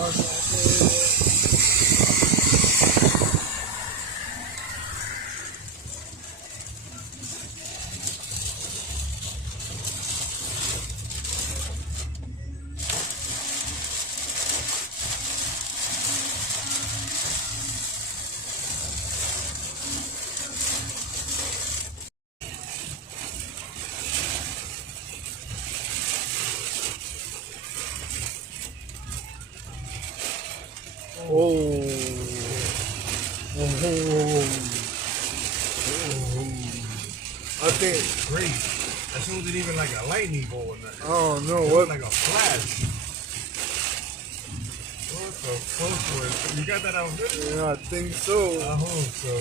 Oh. I think Great. That wasn't even like a lightning bolt or nothing. I don't know It what. was like a flash. What the fuck was? You got that out video? Yeah, I think so. I hope so.